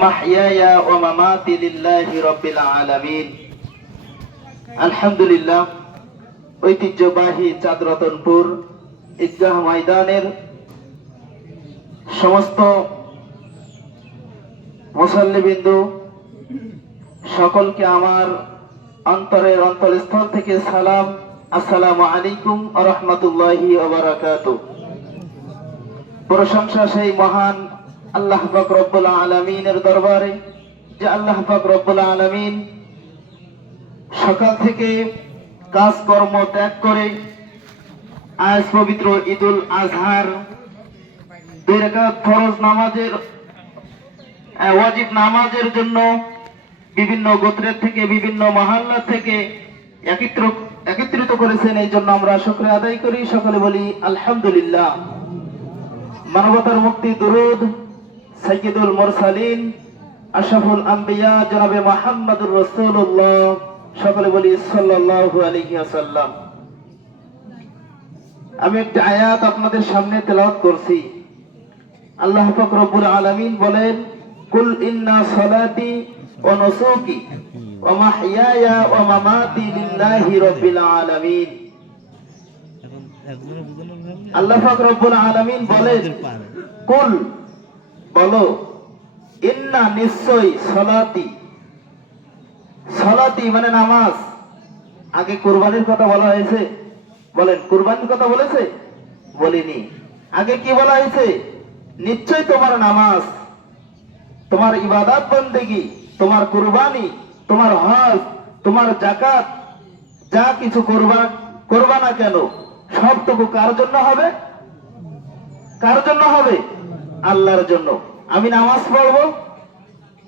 محياي ومماتي لله رب العالمين আলহামদুলিল্লাহ ঐতিহ্যবাহী চাঁদরতনপুর ঈদগাহ ময়দানের সমস্ত মুসল্লিবিন্দু সকলকে আমার অন্তরের অন্তরস্থল থেকে সালাম আসসালামু আলাইকুম রহমতুল্লাহি প্রশংসা সেই মহান আল্লাহ পাক রব্বুল আলমিনের দরবারে, যে আল্লাহ পাক রব্বুল আলমিন সকাল থেকে কাজকর্ম ত্যাগ করে আজ পবিত্র ঈদুল আজহার ফরজ নামাজের ওয়াজিব নামাজের জন্য বিভিন্ন গোত্রের থেকে, বিভিন্ন মহল্লা থেকে একত্র, একত্রিত করেছেন। এই জন্য আমরা শুক্রিয়া আদায় করি। সকলে বলি আলহামদুলিল্লাহ। মানবতার মুক্তি, দুরুদ। সৈয়দুল মুরসালিন আশরাফুল আম্বিয়া জনাবে মোহাম্মদুর রাসূলুল্লাহ সকলে বলি সাল্লাল্লাহু আলাইহি ওয়াসাল্লাম। আমি একটা আয়াত আপনাদের সামনে তেলাওয়াত করছি। আল্লাহ পাক রব্বুল আলামিন বলেন কুল ইন্না সালাতি ওয়া নুসুকি ওয়া মাহইয়ায়া ওয়া মামাতি লিল্লাহি রাব্বিল আলামিন। আল্লাহ পাক রব্বুল আলামিন বলেন কুল বলো, ইন্না নিশ্চয় সলাতি। সলাতি মানে নামাজ। আগে কুরবানির কথা বলা হয়েছে। বলেন, কুরবানির কথা বলেছে? বলিনি। আগে কি বলা হয়েছে? নিশ্চয় তোমার নামাজ, তোমার ইবাদত বন্দেগি, তোমার কুরবানি, তোমার হজ, তোমার জাকাত যা কিছু করবা করবা না কেন, সবটুকু কার জন্য হবে? কার জন্য হবে? আল্লাহর জন্য। আমি নামাজ পড়ব,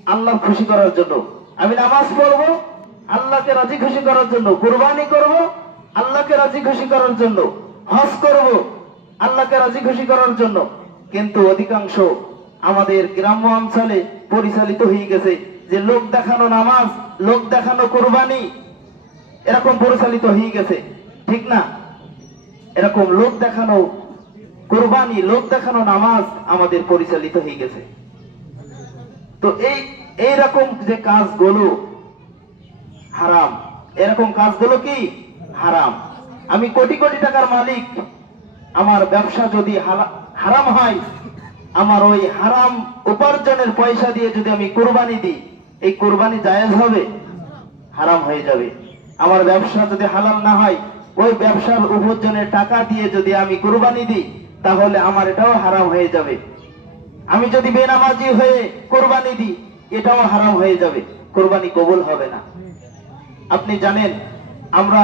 আল্লাহ খুশি করার জন্য। আমি নামাজ পড়ব, আল্লাহকে রাজি খুশি করার জন্য। কুরবানি করব, আল্লাহকে রাজি খুশি করার জন্য। হজ করব, আল্লাহকে রাজি খুশি করার জন্য। কিন্তু অধিকাংশ আমাদের গ্রাম্য অঞ্চলে পরিচালিত হয়ে গেছে যে লোক দেখানো নামাজ, লোক দেখানো কুরবানি, এরকম পরিচালিত হয়ে গেছে। ঠিক না? এরকম লোক দেখানো কোরবানি লোক দেখানো নামাজ আমাদের পরিচালিত হয়ে গেছে। তো এই, এইরকম যে কাজগুলো হারাম, এরকম কাজগুলো কি? হারাম। আমি কোটি কোটি টাকার মালিক, আমার ব্যবসা যদি হারাম হয়, আমার ওই হারাম উপার্জনের পয়সা দিয়ে যদি আমি কোরবানি দিই, এই কোরবানি জায়েজ হবে? হারাম হয়ে যাবে। আমার ব্যবসা যদি হালাল না হয়, ওই ব্যবসার উপার্জনের টাকা দিয়ে যদি আমি কোরবানি দিই তাহলে আমার এটাও হারাম হয়ে যাবে। আমি যদি বেনামাজি হয়ে কোরবানি দিই, এটাও হারাম হয়ে যাবে। কোরবানি কবুল হবে না। আপনি জানেন, আমরা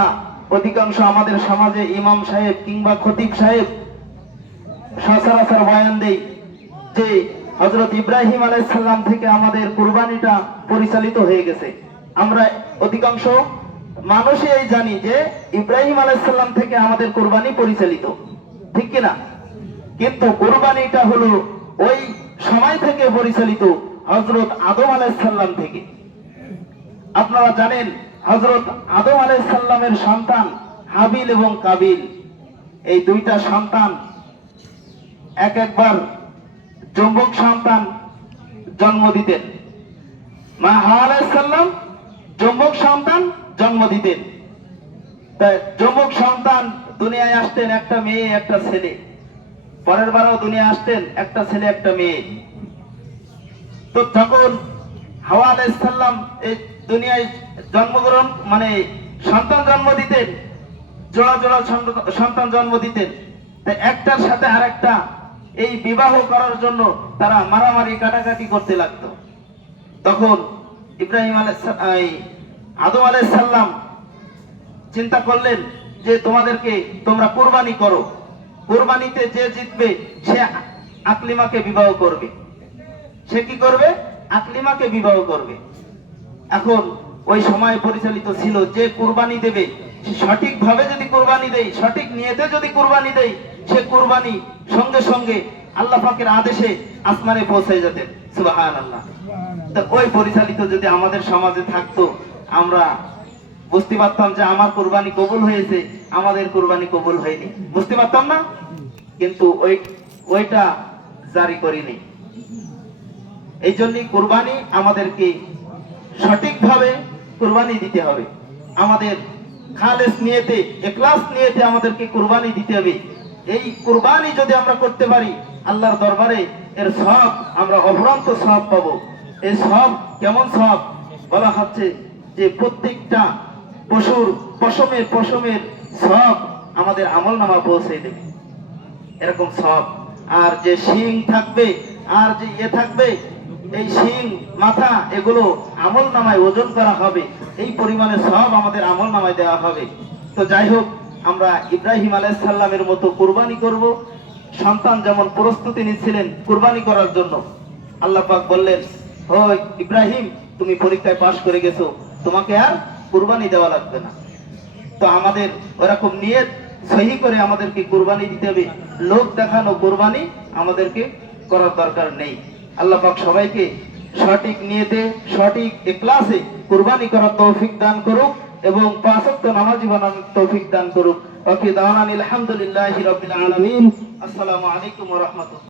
অধিকাংশ আমাদের সমাজে ইমাম সাহেব কিংবা খতিব সাহেব সচরাচর বয়ান দেই যে হজরত ইব্রাহিম আলাইসাল্লাম থেকে আমাদের কোরবানিটা পরিচালিত হয়ে গেছে। আমরা অধিকাংশ মানুষই জানি যে, ইব্রাহিম আলাইসাল্লাম থেকে আমাদের কোরবানি পরিচালিত। ঠিক কিনা? কিন্তু কুরবানিটা হলো ওই সময় থেকে পরিচালিত হজরত আদম আলাইসাল্লাম থেকে। আপনারা জানেন হজরত আদম আলাইসাল্লামের সন্তান হাবিল এবং কাবিল। এই দুইটা সন্তান এক একবার যুবক সন্তান জন্ম দিতেন। মা হাওয়া আলাইসাল্লাম যুবক সন্তান জন্ম দিতেন। তাই যুবক সন্তান দুনিয়ায় আসতেন একটা মেয়ে, একটা ছেলে। পরের বারও দুনিয়া আসতেন, একটা ছেলে, একটা মেয়ে। তো যখন হাওয়া আলাইসাল্লাম এই দুনিয়ায় জন্মগ্রহণ মানে সন্তান জন্ম দিতেন, জোড়া জোড়া সন্তান জন্ম দিতেন। একটার সাথে আরেকটা এই বিবাহ করার জন্য তারা মারামারি, কাটাকাটি করতে লাগতো। তখন ইব্রাহিম এই আদম আলাইসাল্লাম চিন্তা করলেন যে তোমাদেরকে তোমরা কোরবানি করো। কোরবানিতে যে জিতবে, সে আকলিমাকে বিবাহ করবে। সে কি করবে? আকলিমাকে বিবাহ করবে। এখন ওই সময় পরিচালিত ছিল যে কুরবানি দেবে সঠিকভাবে যদি কুরবানি দেয়, সঠিক নিয়তে যদি কুরবানি দেয়, সে কুরবানি সঙ্গে সঙ্গে আল্লাহ পাকের আদেশে আসমানে পৌঁছে যেতেন সুবাহান আল্লাহ তো ওই পরিচালিত যদি আমাদের সমাজে থাকতো, আমরা বুঝতে পারতাম যে আমার কোরবানি কবুল হয়েছে, আমাদের কোরবানি কবুল হয়নি। বুঝতে পারতাম না? কিন্তু ওই, ওইটা জারি করিনি। এই জন্যই কোরবানি আমাদেরকে সঠিকভাবে কোরবানি দিতে হবে। আমাদের খালেস নিয়েতে এক্লাস নিয়েতে আমাদেরকে কোরবানি দিতে হবে। এই কোরবানি যদি আমরা করতে পারি, আল্লাহর দরবারে এর সব আমরা অভ্রান্ত সব পাবো। এই সব কেমন সব? বলা হচ্ছে যে প্রত্যেকটা পশুর পশমের পশমের সব আমাদের আমল নামা পৌঁছে দেবে। এরকম সব। আর যে শিং থাকবে, আর যে ইয়ে থাকবে, এই শিং, মাথা, এগুলো আমল নামায় ওজন করা হবে। এই পরিমাণে সব আমাদের আমল নামায় দেওয়া হবে। তো যাই হোক, আমরা ইব্রাহিম আলাইসাল্লামের মতো কুরবানি করব। সন্তান যেমন প্রস্তুতি নিচ্ছিলেন কুরবানি করার জন্য। আল্লাহ পাক বললেন ও ইব্রাহিম, তুমি পরীক্ষায় পাশ করে গেছো। তোমাকে আর কুরবানি দেওয়া লাগবে না। তো আমাদের ওরকম নিয়ত সহি করে আমাদেরকে কোরবানি দিতে হবে। লোক দেখানো কোরবানি আমাদেরকে করার দরকার নেই। আল্লাহ পাক সবাইকে সঠিক নিয়তে, সঠিক ইখলাসে কোরবানি করার তৌফিক দান করুক এবং পাঁচক্ত নামাজি বানানোর তৌফিক দান করুক। ওকে দাওয়ান আলহামদুলিল্লাহি আসসালামু আলাইকুম ওয়া রাহমাতুল্লাহ।